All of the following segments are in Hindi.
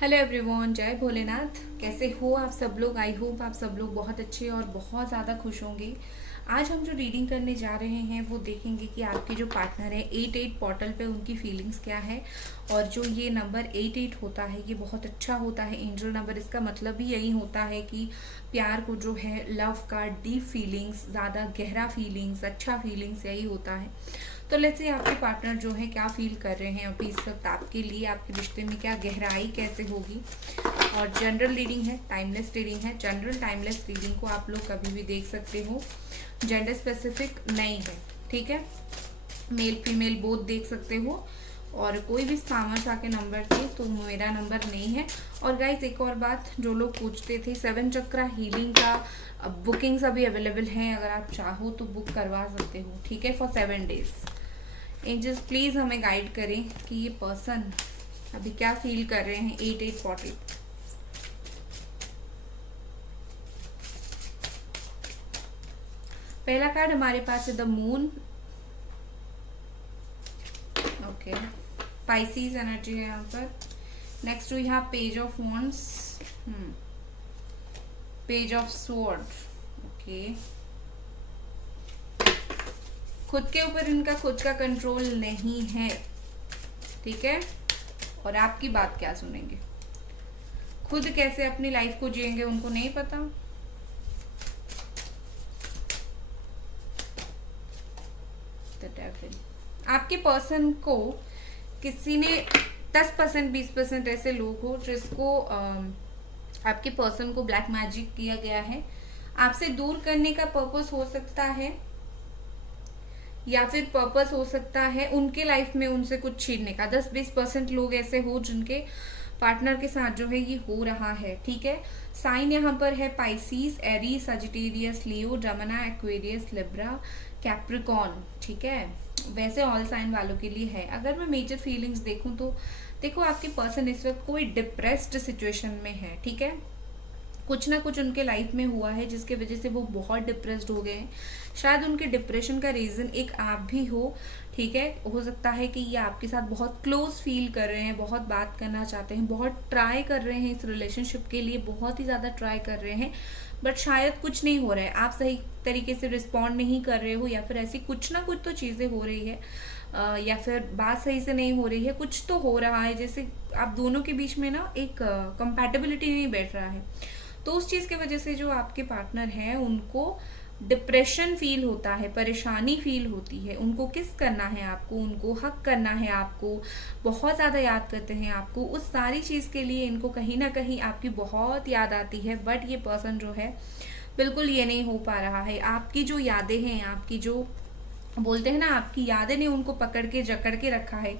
हेलो एवरीवन, जय भोलेनाथ। कैसे हो आप सब लोग? आई होप आप सब लोग बहुत अच्छे और बहुत ज़्यादा खुश होंगे। आज हम जो रीडिंग करने जा रहे हैं वो देखेंगे कि आपके जो पार्टनर है 88 पोर्टल पे उनकी फीलिंग्स क्या है। और जो ये नंबर 88 होता है ये बहुत अच्छा होता है, एंजल नंबर। इसका मतलब भी यही होता है कि प्यार को जो है, लव का डीप फीलिंग्स, ज़्यादा गहरा फीलिंग्स, अच्छा फीलिंग्स यही होता है। तो लेट्स से आपके पार्टनर जो है क्या फील कर रहे हैं अभी इस वक्त आपके लिए, आपके रिश्ते में क्या गहराई कैसे होगी। और जनरल रीडिंग है, टाइमलेस रीडिंग है। जनरल टाइमलेस रीडिंग को आप लोग कभी भी देख सकते हो, जेंडर स्पेसिफिक नहीं है, ठीक है। मेल फीमेल बोथ देख सकते हो। और कोई भी स्पैमर्स आके नंबर थे तो मेरा नंबर नहीं है। और गाइज एक और बात, जो लोग पूछते थे 7 चक्रा हीलिंग का बुकिंग्स अभी अवेलेबल हैं, अगर आप चाहो तो बुक करवा सकते हो, ठीक है, फॉर 7 डेज। एंजल्स प्लीज हमें गाइड करें कि ये पर्सन अभी क्या फील कर रहे हैं 8840। पहला कार्ड हमारे पास है the moon. Okay, Pisces energy है यहाँ पर। नेक्स्ट यहाँ page of wands, page of sword. Okay, खुद के ऊपर इनका खुद का कंट्रोल नहीं है, ठीक है। और आपकी बात क्या सुनेंगे, खुद कैसे अपनी लाइफ को जिएंगे उनको नहीं पता। आपके पर्सन को किसी ने 10% 20% ऐसे लोग हो जिसको आपके पर्सन को ब्लैक मैजिक किया गया है, आपसे दूर करने का पर्पस हो सकता है, या फिर पर्पस हो सकता है उनके लाइफ में उनसे कुछ छीनने का। 10-20% लोग ऐसे हो जिनके पार्टनर के साथ जो है ये हो रहा है, ठीक है। साइन यहाँ पर है पाइसीज, एरीज, सजिटेरियस, लियो, जमुना, एक्वेरियस, लिब्रा, कैप्रिकॉन, ठीक है। वैसे ऑल साइन वालों के लिए है। अगर मैं मेजर फीलिंग्स देखूं तो देखो, आपके पर्सन इस वक्त कोई डिप्रेस्ड सिचुएशन में है, ठीक है। कुछ ना कुछ उनके लाइफ में हुआ है जिसके वजह से वो बहुत डिप्रेस्ड हो गए हैं। शायद उनके डिप्रेशन का रीजन एक आप भी हो, ठीक है। हो सकता है कि ये आपके साथ बहुत क्लोज फील कर रहे हैं, बहुत बात करना चाहते हैं, बहुत ट्राई कर रहे हैं इस रिलेशनशिप के लिए, बहुत ही ज़्यादा ट्राई कर रहे हैं, बट शायद कुछ नहीं हो रहा है, आप सही तरीके से रिस्पॉन्ड नहीं कर रहे हो, या फिर ऐसी कुछ ना कुछ तो चीज़ें हो रही है, या फिर बात सही से नहीं हो रही है, कुछ तो हो रहा है, जैसे आप दोनों के बीच में ना एक कंपैटिबिलिटी नहीं बैठ रहा है। तो उस चीज़ की वजह से जो आपके पार्टनर है उनको डिप्रेशन फील होता है, परेशानी फील होती है, उनको किस करना है आपको, उनको हक करना है आपको, बहुत ज़्यादा याद करते हैं आपको। उस सारी चीज़ के लिए इनको कहीं ना कहीं आपकी बहुत याद आती है, बट ये पर्सन जो है बिल्कुल ये नहीं हो पा रहा है। आपकी जो यादें हैं, आपकी जो बोलते हैं ना, आपकी यादें ने उनको पकड़ के जकड़ के रखा है।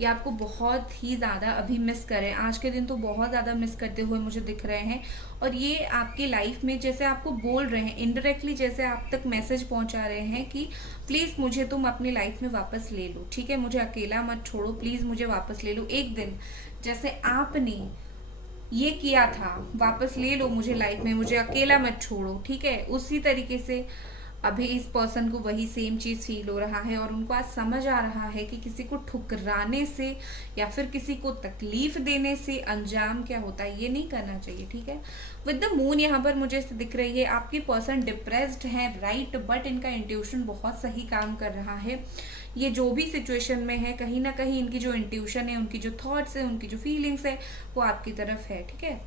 ये आपको बहुत ही ज़्यादा अभी मिस करें, आज के दिन तो बहुत ज़्यादा मिस करते हुए मुझे दिख रहे हैं। और ये आपके लाइफ में जैसे आपको बोल रहे हैं इनडायरेक्टली, जैसे आप तक मैसेज पहुंचा रहे हैं कि प्लीज़ मुझे तुम अपनी लाइफ में वापस ले लो, ठीक है, मुझे अकेला मत छोड़ो, प्लीज़ मुझे वापस ले लो। एक दिन जैसे आपने ये किया था, वापस ले लो मुझे लाइफ में, मुझे अकेला मत छोड़ो, ठीक है, उसी तरीके से अभी इस पर्सन को वही सेम चीज फील हो रहा है। और उनको आज समझ आ रहा है कि किसी को ठुकराने से या फिर किसी को तकलीफ देने से अंजाम क्या होता है, ये नहीं करना चाहिए, ठीक है। विद द मून यहाँ पर मुझे दिख रही है आपकी पर्सन डिप्रेस्ड है, राइट, बट इनका इंट्यूशन बहुत सही काम कर रहा है। ये जो भी सिचुएशन में है, कहीं ना कहीं इनकी जो इंट्यूशन है, उनकी जो थॉट्स है, उनकी जो फीलिंग्स है, वो आपकी तरफ है, ठीक है।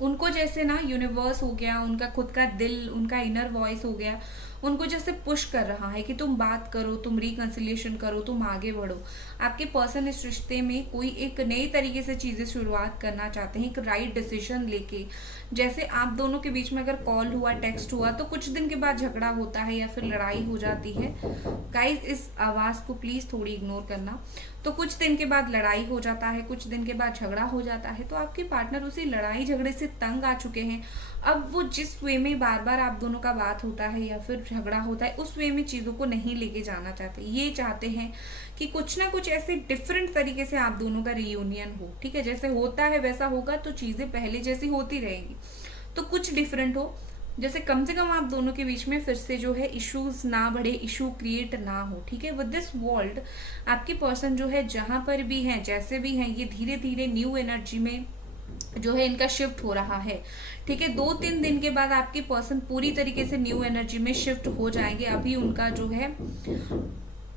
उनको जैसे ना यूनिवर्स हो गया, उनका खुद का दिल, उनका इनर वॉइस हो गया, उनको जैसे पुश कर रहा है कि तुम बात करो, तुम रिकंसिलिएशन करो, तुम आगे बढ़ो। आपके पर्सन इस रिश्ते में कोई एक नई तरीके से चीजें शुरुआत करना चाहते हैं, एक राइट डिसीजन लेके। जैसे आप दोनों के बीच में अगर कॉल हुआ, टेक्स्ट हुआ, तो कुछ दिन के बाद झगड़ा होता है या फिर लड़ाई हो जाती है। गाइज इस आवाज को प्लीज थोड़ी इग्नोर करना। तो कुछ दिन के बाद लड़ाई हो जाता है, कुछ दिन के बाद झगड़ा हो जाता है, तो आपके पार्टनर उसी लड़ाई झगड़े से तंग आ चुके हैं। अब वो जिस वे में बार बार आप दोनों का बात होता है या फिर झगड़ा होता है, उस वे में चीज़ों को नहीं लेके जाना चाहते। ये चाहते हैं कि कुछ ना कुछ ऐसे डिफरेंट तरीके से आप दोनों का रियूनियन हो, ठीक है। जैसे होता है वैसा होगा, तो चीज़ें पहले जैसी होती रहेंगी, तो कुछ डिफरेंट हो, जैसे कम से कम आप दोनों के बीच में फिर से जो है इश्यूज ना बढ़े, इशू क्रिएट ना हो, ठीक है। विद दिस वर्ल्ड आपकी पर्सन जो है जहां पर भी है, जैसे भी है, ये धीरे धीरे न्यू एनर्जी में जो है इनका शिफ्ट हो रहा है, ठीक है। 2-3 दिन के बाद आपके पर्सन पूरी तरीके से न्यू एनर्जी में शिफ्ट हो जाएंगे। अभी उनका जो है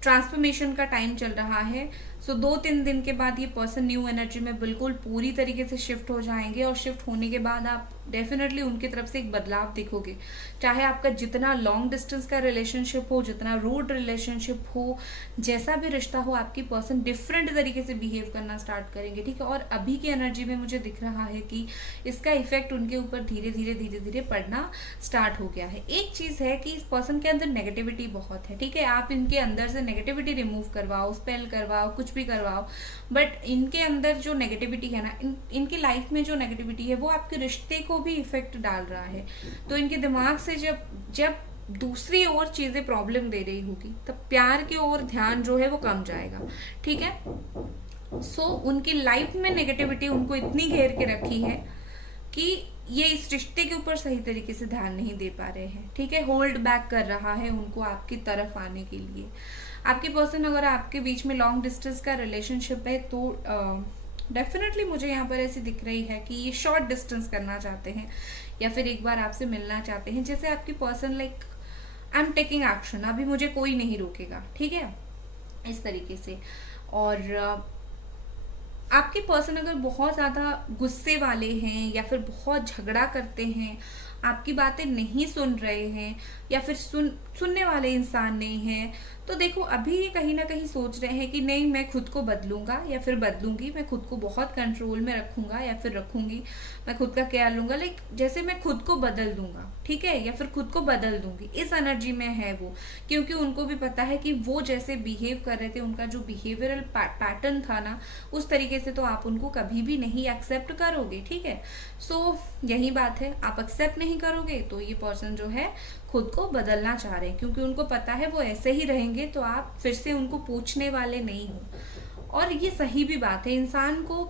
ट्रांसफॉर्मेशन का टाइम चल रहा है। सो 2-3 दिन के बाद ये पर्सन न्यू एनर्जी में बिल्कुल पूरी तरीके से शिफ्ट हो जाएंगे, और शिफ्ट होने के बाद आप डेफिनेटली उनकी तरफ से एक बदलाव देखोगे। चाहे आपका जितना लॉन्ग डिस्टेंस का रिलेशनशिप हो, जितना रूड रिलेशनशिप हो, जैसा भी रिश्ता हो, आपकी पर्सन डिफरेंट तरीके से बिहेव करना स्टार्ट करेंगे, ठीक है। और अभी की एनर्जी में मुझे दिख रहा है कि इसका इफेक्ट उनके ऊपर धीरे धीरे पड़ना स्टार्ट हो गया है। एक चीज है कि इस पर्सन के अंदर नेगेटिविटी बहुत है, ठीक है। आप इनके अंदर से नेगेटिविटी रिमूव करवाओ, स्पेल करवाओ, कुछ भी करवाओ, बट इनके अंदर जो नेगेटिविटी है ना, इनकी लाइफ में जो नेगेटिविटी है वो आपके रिश्ते को भी इफेक्ट डाल रहा है। तो इनके दिमाग से जब दूसरी और चीजें प्रॉब्लम दे रही होगी, तब प्यार की ओर ध्यान जो है वो कम जाएगा, ठीक है। सो उनकी लाइफ में नेगेटिविटी उनको इतनी घेर के रखी है कि ये इस रिश्ते के ऊपर सही तरीके से ध्यान नहीं दे पा रहे हैं, ठीक है। होल्ड बैक कर रहा है उनको आपकी तरफ आने के लिए। आपकी पर्सन अगर आपके बीच में लॉन्ग डिस्टेंस का रिलेशनशिप है तो डेफिनेटली मुझे यहाँ पर ऐसी दिख रही है कि ये शॉर्ट डिस्टेंस करना चाहते हैं, या फिर एक बार आपसे मिलना चाहते हैं। जैसे आपकी person like I am taking action, अभी मुझे कोई नहीं रोकेगा, ठीक है, इस तरीके से। और आपके पर्सन अगर बहुत ज़्यादा गुस्से वाले हैं, या फिर बहुत झगड़ा करते हैं, आपकी बातें नहीं सुन रहे हैं, या फिर सुनने वाले इंसान नहीं हैं, तो देखो अभी ये कहीं ना कहीं सोच रहे हैं कि नहीं, मैं खुद को बदलूंगा या फिर बदलूंगी, मैं खुद को बहुत कंट्रोल में रखूंगा या फिर रखूंगी, मैं खुद का केयर लूंगा, लाइक जैसे मैं खुद को बदल दूंगा, ठीक है, या फिर खुद को बदल दूंगी, इस एनर्जी में है वो। क्योंकि उनको भी पता है कि वो जैसे बिहेव कर रहे थे, उनका जो बिहेवियरल पैटर्न था ना, उस तरीके से तो आप उनको कभी भी नहीं एक्सेप्ट करोगे, ठीक है। सो यही बात है, आप एक्सेप्ट नहीं करोगे तो ये पर्सन जो है खुद को बदलना चाह रहे हैं, क्योंकि उनको पता है वो ऐसे ही रहेंगे तो आप फिर से उनको पूछने वाले नहीं हो। और ये सही भी बात है, इंसान को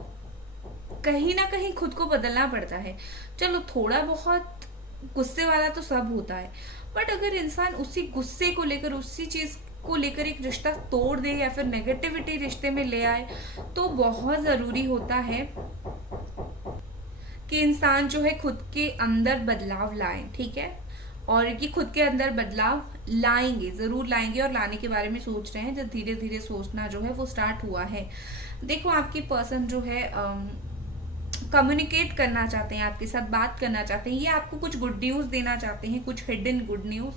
कहीं ना कहीं खुद को बदलना पड़ता है। चलो थोड़ा बहुत गुस्से वाला तो सब होता है, बट अगर इंसान उसी गुस्से को लेकर, उसी चीज को लेकर एक रिश्ता तोड़ दे या फिर नेगेटिविटी रिश्ते में ले आए, तो बहुत जरूरी होता है कि इंसान जो है खुद के अंदर बदलाव लाए, ठीक है। और ये खुद के अंदर बदलाव लाएंगे, जरूर लाएंगे, और लाने के बारे में सोच रहे हैं। जब धीरे धीरे सोचना जो है वो स्टार्ट हुआ है। देखो आपकी पर्सन जो है कम्युनिकेट करना चाहते हैं, आपके साथ बात करना चाहते हैं, ये आपको कुछ गुड न्यूज देना चाहते हैं, कुछ हिडन गुड न्यूज।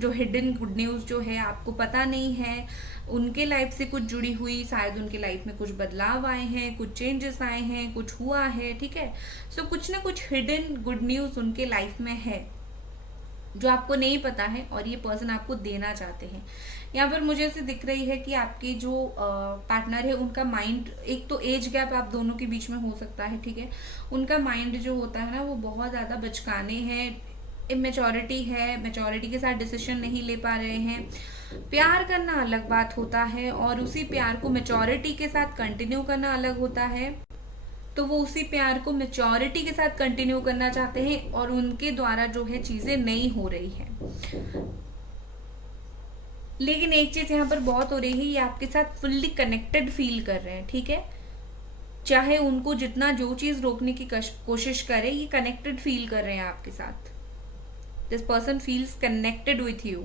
जो हिडन गुड न्यूज जो है आपको पता नहीं है, उनके लाइफ से कुछ जुड़ी हुई, शायद उनके लाइफ में कुछ बदलाव आए हैं, कुछ चेंजेस आए हैं, कुछ हुआ है, ठीक है। सो कुछ ना कुछ हिडन गुड न्यूज उनके लाइफ में है जो आपको नहीं पता है, और ये पर्सन आपको देना चाहते हैं। यहाँ पर मुझे ऐसे दिख रही है कि आपके जो पार्टनर है उनका माइंड, एक तो एज गैप आप दोनों के बीच में हो सकता है, ठीक है। उनका माइंड जो होता है ना वो बहुत ज्यादा बचकाने हैं, इमेच्योरिटी है, मेच्योरिटी के साथ डिसीजन नहीं ले पा रहे हैं। प्यार करना अलग बात होता है, और उसी प्यार को मेच्योरिटी के साथ कंटिन्यू करना अलग होता है। तो वो उसी प्यार को मेच्योरिटी के साथ कंटिन्यू करना चाहते हैं, और उनके द्वारा जो है चीजें नहीं हो रही है। लेकिन एक चीज यहाँ पर बहुत हो रही है, ये आपके साथ फुल्ली कनेक्टेड फील कर रहे हैं, ठीक है। चाहे उनको जितना जो चीज रोकने की कोशिश करे, ये कनेक्टेड फील कर रहे हैं आपके साथ। This person feels connected with you.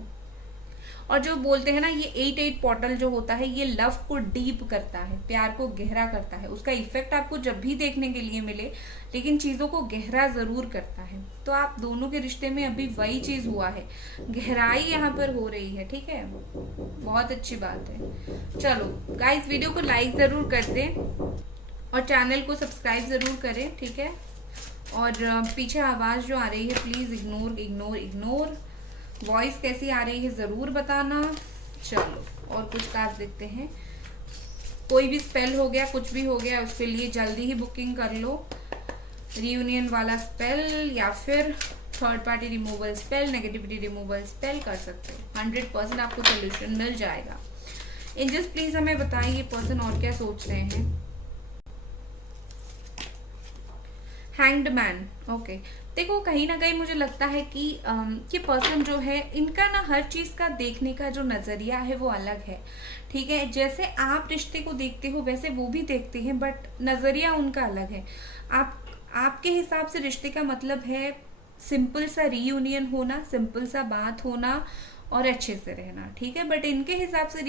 और जो बोलते हैं ना, ये 8-8 पोर्टल जो होता है, ये लव को डीप करता है, प्यार को गहरा करता है। उसका इफेक्ट आपको जब भी देखने के लिए मिले, लेकिन चीजों को गहरा जरूर करता है। तो आप दोनों के रिश्ते में अभी वही चीज हुआ है, गहराई यहाँ पर हो रही है, ठीक है। बहुत अच्छी बात है। चलो गाइस, वीडियो को लाइक जरूर कर दें और चैनल को सब्सक्राइब जरूर करें, ठीक है। और पीछे आवाज जो आ रही है please ignore ignore ignore. Voice कैसी आ रही है जरूर बताना। चलो और कुछ कार्ड देखते हैं। कोई भी स्पेल हो गया, कुछ भी हो गया, उसके लिए जल्दी ही बुकिंग कर लो। रियूनियन वाला स्पेल या फिर third party removal spell, negativity removal spell कर सकते हो। 100% आपको सोल्यूशन मिल जाएगा। एंजल्स प्लीज हमें बताएं ये पर्सन और क्या सोच रहे हैं। Hanged man, okay. देखो कहीं ना कहीं मुझे लगता है कि ये पर्सन जो है, इनका ना हर चीज़ का देखने का जो नज़रिया है वो अलग है। ठीक है, जैसे आप रिश्ते को देखते हो वैसे वो भी देखते हैं, बट नज़रिया उनका अलग है। आप आपके हिसाब से रिश्ते का मतलब है सिंपल सा रीयूनियन होना, सिंपल सा बात होना और अच्छे से रहना। ठीक है, बट इनके हिसाब से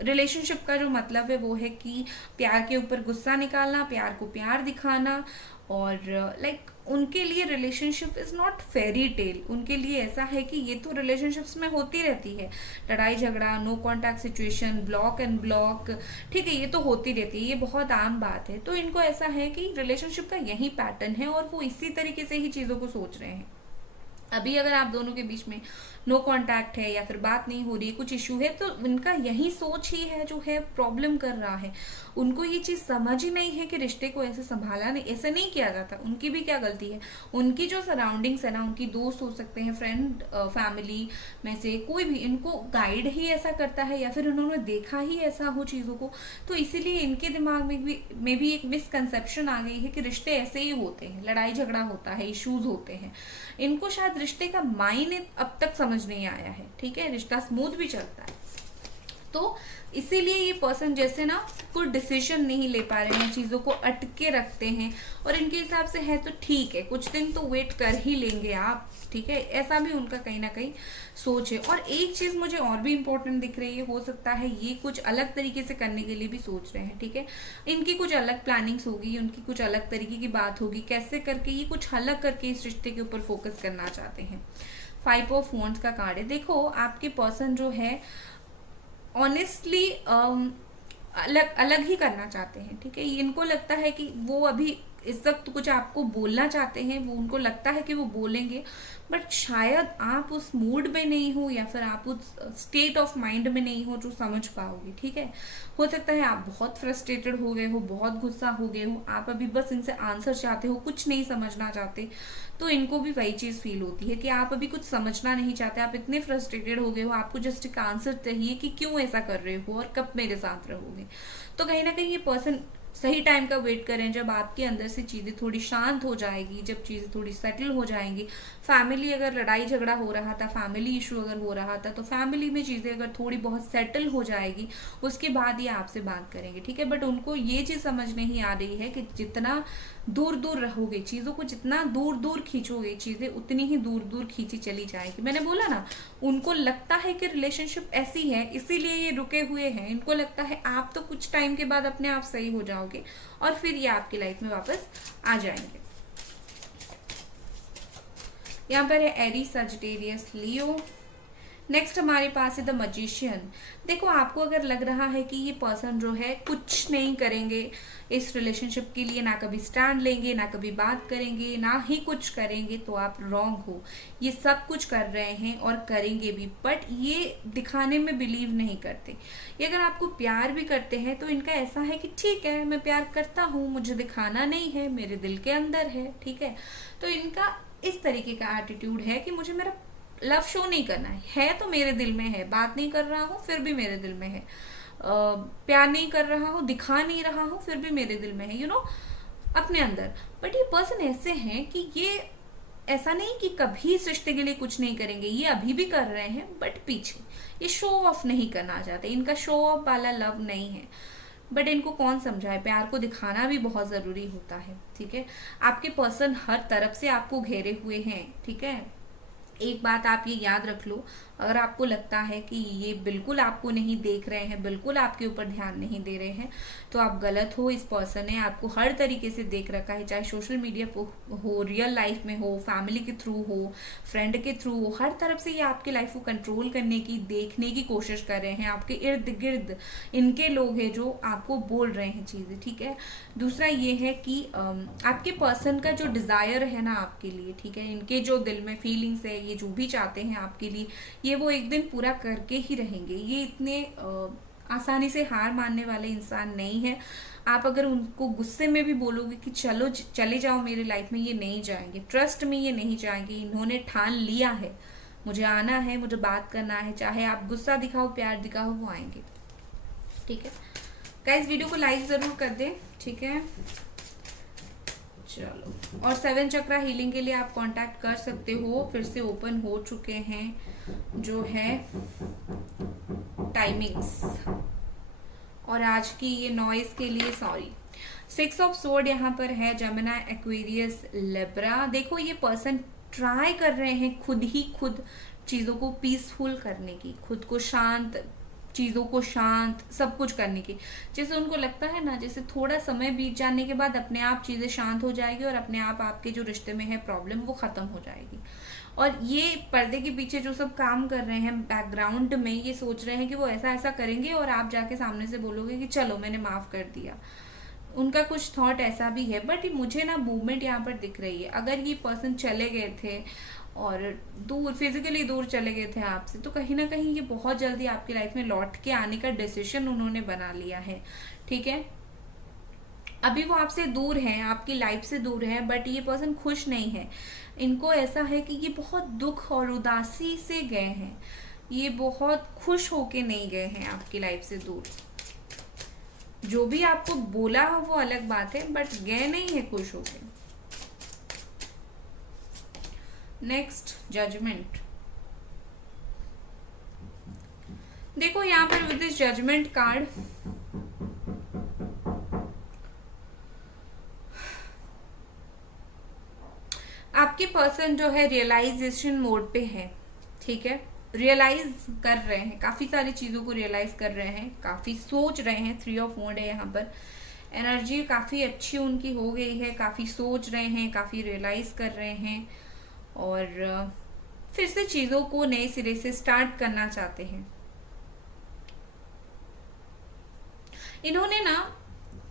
रिलेशनशिप का जो मतलब है वो है कि प्यार के ऊपर गुस्सा निकालना, प्यार को प्यार दिखाना। और लाइक उनके लिए relationship is not fairy tale. उनके लिए ऐसा है कि ये तो रिलेशनशिप्स में होती रहती है, लड़ाई झगड़ा, no contact situation, block and block. ठीक है, ये तो होती रहती है, ये बहुत आम बात है। तो इनको ऐसा है कि रिलेशनशिप का यही पैटर्न है और वो इसी तरीके से ही चीज़ों को सोच रहे हैं। अभी अगर आप दोनों के बीच में नो कांटेक्ट है या फिर बात नहीं हो रही है, कुछ इशू है, तो इनका यही सोच ही है जो है प्रॉब्लम कर रहा है। उनको ये चीज़ समझ ही नहीं है कि रिश्ते को ऐसे संभाला नहीं, ऐसे नहीं किया जाता। उनकी भी क्या गलती है, उनकी जो सराउंडिंग्स है ना, उनकी दोस्त हो सकते हैं, फ्रेंड, फैमिली में से कोई भी इनको गाइड ही ऐसा करता है या फिर उन्होंने देखा ही ऐसा हो चीज़ों को। तो इसीलिए इनके दिमाग में भी एक मिसकंसेप्शन आ गई है कि रिश्ते ऐसे ही होते हैं, लड़ाई झगड़ा होता है, इश्यूज होते हैं। इनको शायद रिश्ते का मायने अब तक समझ नहीं आया है। ठीक है, रिश्ता स्मूथ भी चलता है, तो इसीलिए ये पर्सन जैसे ना कोई डिसीजन नहीं ले पा रहे हैं, चीज़ों को अटके रखते हैं। और इनके हिसाब से है तो ठीक है, कुछ दिन तो वेट कर ही लेंगे आप। ठीक है, ऐसा भी उनका कहीं ना कहीं सोच है। और एक चीज़ मुझे और भी इम्पोर्टेंट दिख रही है, हो सकता है ये कुछ अलग तरीके से करने के लिए भी सोच रहे हैं। ठीक है, इनकी कुछ अलग प्लानिंग्स होगी, उनकी कुछ अलग तरीके की बात होगी, कैसे करके ये कुछ अलग करके इस रिश्ते के ऊपर फोकस करना चाहते हैं। 5 ऑफ वॉन्ड्स का कार्ड है। देखो आपके पर्सन जो है ऑनेस्टली अलग अलग ही करना चाहते हैं। ठीक है, इनको लगता है कि वो अभी इस वक्त कुछ आपको बोलना चाहते हैं, वो उनको लगता है कि वो बोलेंगे, बट शायद आप उस मूड में नहीं हो या फिर आप उस स्टेट ऑफ माइंड में नहीं हो जो समझ पाओगे। ठीक है, हो सकता है आप बहुत फ्रस्ट्रेटेड हो गए हो, बहुत गुस्सा हो गए हो, आप अभी बस इनसे आंसर चाहते हो, कुछ नहीं समझना चाहते। तो इनको भी वही चीज़ फील होती है कि आप अभी कुछ समझना नहीं चाहते, आप इतने फ्रस्ट्रेटेड हो गए हो, आपको जस्ट एक आंसर चाहिए कि क्यों ऐसा कर रहे हो और कब मेरे साथ रहोगे। तो कहीं ना कहीं ये पर्सन सही टाइम का वेट करें, जब आपके अंदर से चीज़ें थोड़ी शांत हो जाएगी, जब चीज़ें थोड़ी सेटल हो जाएंगी। फैमिली अगर लड़ाई झगड़ा हो रहा था, फैमिली इशू अगर हो रहा था, तो फैमिली में चीज़ें अगर थोड़ी बहुत सेटल हो जाएगी उसके बाद ये आपसे बात करेंगे। ठीक है, बट उनको ये चीज़ समझ नहीं आ रही है कि जितना दूर दूर रहोगे, चीज़ों को जितना दूर दूर खींचोगे, चीज़ें उतनी ही दूर दूर खींची चली जाएगी। मैंने बोला ना, उनको लगता है कि रिलेशनशिप ऐसी है, इसीलिए ये रुके हुए हैं। इनको लगता है आप तो कुछ टाइम के बाद अपने आप सही हो जाओगे और फिर ये आपकी लाइफ में वापस आ जाएंगे। यहाँ पर है एरीज, सजिटेरियस, लियो। नेक्स्ट हमारे पास है द मजिशियन। देखो आपको अगर लग रहा है कि ये पर्सन जो है कुछ नहीं करेंगे इस रिलेशनशिप के लिए, ना कभी स्टैंड लेंगे, ना कभी बात करेंगे, ना ही कुछ करेंगे, तो आप रॉन्ग हो। ये सब कुछ कर रहे हैं और करेंगे भी, बट ये दिखाने में बिलीव नहीं करते। ये अगर आपको प्यार भी करते हैं तो इनका ऐसा है कि ठीक है मैं प्यार करता हूँ, मुझे दिखाना नहीं है, मेरे दिल के अंदर है। ठीक है, तो इनका इस तरीके का एटीट्यूड है कि मुझे मेरा लव शो नहीं करना है तो मेरे दिल में है, बात नहीं कर रहा हूँ फिर भी मेरे दिल में है, प्यार नहीं कर रहा हूँ, दिखा नहीं रहा हूँ, फिर भी मेरे दिल में है, अपने अंदर। बट ये पर्सन ऐसे हैं कि ये ऐसा नहीं कि कभी इस रिश्ते के लिए कुछ नहीं करेंगे, ये अभी भी कर रहे हैं, बट पीछे ये शो ऑफ नहीं करना चाहते। इनका शो ऑफ वाला लव नहीं है, बट इनको कौन समझाए, प्यार को दिखाना भी बहुत ज़रूरी होता है। ठीक है, आपके पर्सन हर तरफ से आपको घेरे हुए हैं। ठीक है, एक बात आप ये याद रख लो, अगर आपको लगता है कि ये बिल्कुल आपको नहीं देख रहे हैं, बिल्कुल आपके ऊपर ध्यान नहीं दे रहे हैं, तो आप गलत हो। इस पर्सन ने आपको हर तरीके से देख रखा है, चाहे सोशल मीडिया पर हो, रियल लाइफ में हो, फैमिली के थ्रू हो, फ्रेंड के थ्रू हो, हर तरफ से ये आपके लाइफ को कंट्रोल करने की, देखने की कोशिश कर रहे हैं। आपके इर्द गिर्द इनके लोग हैं जो आपको बोल रहे हैं चीज़ें। ठीक है, दूसरा ये है कि आपके पर्सन का जो डिज़ायर है ना आपके लिए, ठीक है, इनके जो दिल में फीलिंग्स है, ये जो भी चाहते हैं आपके लिए, ये वो एक दिन पूरा करके ही रहेंगे। ये इतने आसानी से हार मानने वाले इंसान नहीं है। आप अगर उनको गुस्से में भी बोलोगे कि चलो चले जाओ मेरी लाइफ में, ये नहीं जाएंगे। ट्रस्ट में ये नहीं जाएंगे। इन्होंने ठान लिया है मुझे आना है, मुझे बात करना है, चाहे आप गुस्सा दिखाओ, प्यार दिखाओ, वो आएंगे। ठीक है गाइस, वीडियो को लाइक ज़रूर कर दें। ठीक है, चलो, और 7 चक्रा हीलिंग के लिए आप कांटेक्ट कर सकते हो, फिर से ओपन हो चुके हैं जो है टाइमिंग्स। और आज की ये नॉइस के लिए सॉरी। 6 ऑफ सोर्ड यहाँ पर है, जमिनी, एक्वेरियस, लिब्रा। देखो ये पर्सन ट्राई कर रहे हैं खुद चीजों को पीसफुल करने की, खुद को शांत, चीजों को शांत सब कुछ करने की। जैसे उनको लगता है ना, जैसे थोड़ा समय बीत जाने के बाद अपने आप चीजें शांत हो जाएगी और अपने आप आपके जो रिश्ते में है प्रॉब्लम वो खत्म हो जाएगी। और ये पर्दे के पीछे जो सब काम कर रहे हैं बैकग्राउंड में, ये सोच रहे हैं कि वो ऐसा ऐसा करेंगे और आप जाके सामने से बोलोगे कि चलो मैंने माफ कर दिया। उनका कुछ थॉट ऐसा भी है, बट मुझे ना मूवमेंट यहाँ पर दिख रही है। अगर ये पर्सन चले गए थे और दूर, फिजिकली दूर चले गए थे आपसे, तो कहीं ना कहीं ये बहुत जल्दी आपकी लाइफ में लौट के आने का डिसीजन उन्होंने बना लिया है। ठीक है, अभी वो आपसे दूर है, आपकी लाइफ से दूर है, बट ये पर्सन खुश नहीं है। इनको ऐसा है कि ये बहुत दुख और उदासी से गए हैं, ये बहुत खुश होके नहीं गए हैं आपकी लाइफ से दूर। जो भी आपको बोला हो वो अलग बात है, बट गए नहीं है खुश होके। Next, judgement. देखो यहाँ पर विद दिस जजमेंट कार्ड, आपके पर्सन जो है रियलाइजेशन मोड पे है। ठीक है, रियलाइज कर रहे हैं, काफी सारी चीजों को रियलाइज कर रहे हैं, काफी सोच रहे हैं। 3 ऑफ वॉन्ड है यहाँ पर, एनर्जी काफी अच्छी उनकी हो गई है, काफी सोच रहे हैं, काफी रियलाइज कर रहे हैं और फिर से चीजों को नए सिरे से स्टार्ट करना चाहते हैं। इन्होंने ना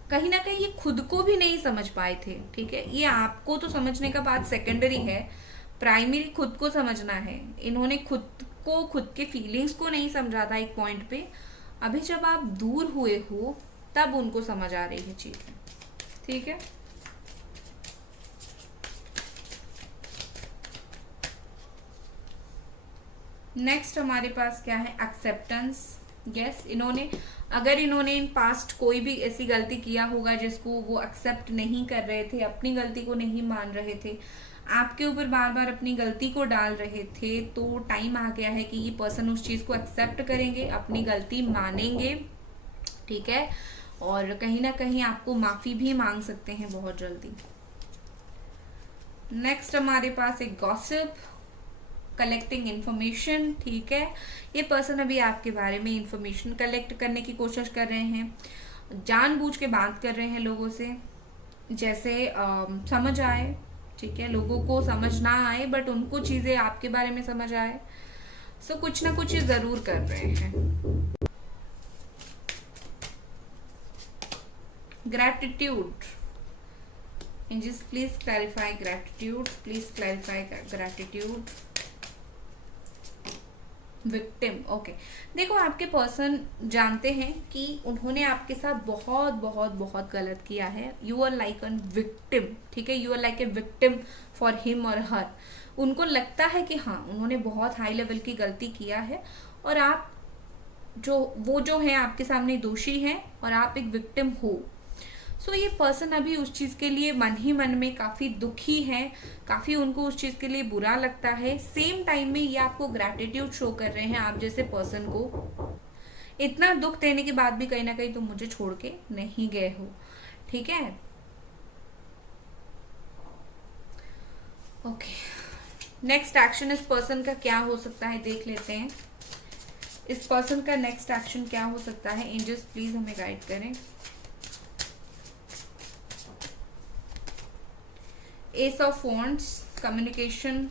कहीं ये खुद को भी नहीं समझ पाए थे। ठीक है, ये आपको तो समझने का बात सेकेंडरी है, प्राइमरी खुद को समझना है। इन्होंने खुद के फीलिंग्स को नहीं समझा था एक पॉइंट पे। अभी जब आप दूर हुए हो तब उनको समझ आ रही है चीजें। ठीक है, नेक्स्ट हमारे पास क्या है, एक्सेप्टेंस। यस, अगर इन्होंने इन पास्ट कोई भी ऐसी गलती किया होगा जिसको वो एक्सेप्ट नहीं कर रहे थे, अपनी गलती को नहीं मान रहे थे, आपके ऊपर बार बार अपनी गलती को डाल रहे थे, तो टाइम आ गया है कि ये पर्सन उस चीज को एक्सेप्ट करेंगे, अपनी गलती मानेंगे। ठीक है, और कहीं ना कहीं आपको माफी भी मांग सकते हैं बहुत जल्दी। नेक्स्ट हमारे पास एक गॉसिप, कलेक्टिंग इंफॉर्मेशन। ठीक है, ये पर्सन अभी आपके बारे में इंफॉर्मेशन कलेक्ट करने की कोशिश कर रहे हैं, जानबूझ के बात कर रहे हैं लोगों से, जैसे समझ आए। ठीक है, लोगों को समझ ना आए बट उनको चीजें आपके बारे में समझ आए। सो कुछ ना कुछ ये जरूर कर रहे हैं। Gratitude, angels please clarify gratitude, please clarify gratitude. Victim, okay. देखो आपके पर्सन जानते हैं कि उन्होंने आपके साथ बहुत बहुत बहुत गलत किया है। You are like a victim. ठीक है, you are like a victim for him और हर। उनको लगता है कि हाँ उन्होंने बहुत हाई लेवल की गलती किया है और आप जो है आपके सामने दोषी हैं और आप एक विक्टिम हो। सो ये पर्सन अभी उस चीज के लिए मन ही मन में काफी दुखी है, काफी उनको उस चीज के लिए बुरा लगता है। सेम टाइम में ये आपको ग्रैटिट्यूड शो कर रहे हैं, आप जैसे पर्सन को इतना दुख देने के बाद भी कहीं ना कहीं तुम मुझे छोड़ के नहीं गए हो। ठीक है, ओके। नेक्स्ट एक्शन इस पर्सन का क्या हो सकता है देख लेते हैं। इस पर्सन का नेक्स्ट एक्शन क्या हो सकता है, एंजल्स प्लीज हमें गाइड करें। S of wands, communication,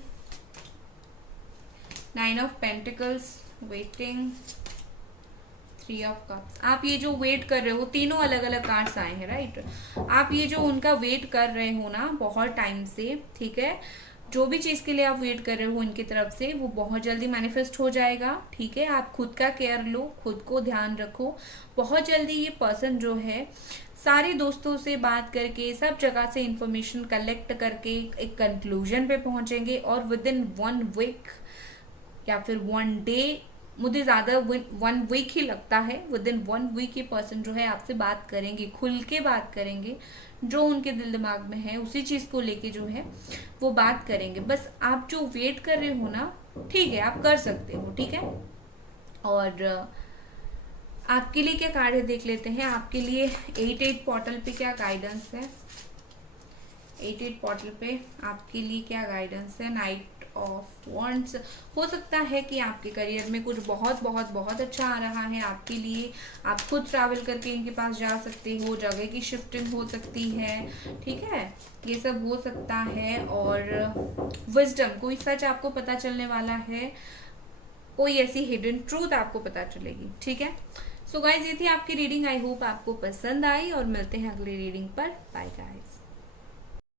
9 of pentacles, waiting, 3 of cups. आप ये जो वेट कर रहे हो, तीनों अलग अलग कार्ड्स आए हैं राइट। आप ये जो उनका वेट कर रहे हो ना बहुत टाइम से, ठीक है, जो भी चीज के लिए आप वेट कर रहे हो उनकी तरफ से वो बहुत जल्दी मैनिफेस्ट हो जाएगा। ठीक है, आप खुद का केयर लो, खुद को ध्यान रखो। बहुत जल्दी ये पर्सन जो है सारे दोस्तों से बात करके, सब जगह से इंफॉर्मेशन कलेक्ट करके एक कंक्लूजन पे पहुंचेंगे और विद इन 1 वीक या फिर 1 डे, मुझे ज्यादा 1 वीक ही लगता है, विद इन 1 वीक ये पर्सन जो है आपसे बात करेंगे, खुल के बात करेंगे। जो उनके दिल दिमाग में है उसी चीज को लेके जो है वो बात करेंगे। बस आप जो वेट कर रहे हो ना, ठीक है, आप कर सकते हो, ठीक है। और आपके लिए क्या कार्ड है देख लेते हैं। आपके लिए 8 पोर्टल पे क्या गाइडेंस है। 8 पोर्टल पे आपके लिए क्या गाइडेंस है। Night of wands. हो सकता है कि आपके करियर में कुछ बहुत बहुत बहुत अच्छा आ रहा है आपके लिए। आप खुद ट्रैवल करके इनके पास जा सकते हो, जगह की शिफ्टिंग हो सकती है, ठीक है, ये सब हो सकता है। और विजडम, कोई सच आपको पता चलने वाला है, कोई ऐसी हिडन ट्रूथ आपको पता चलेगी, ठीक है। सो गाइज, ये थी आपकी रीडिंग। आई होप आपको पसंद आई और मिलते हैं अगली रीडिंग पर। Bye guys.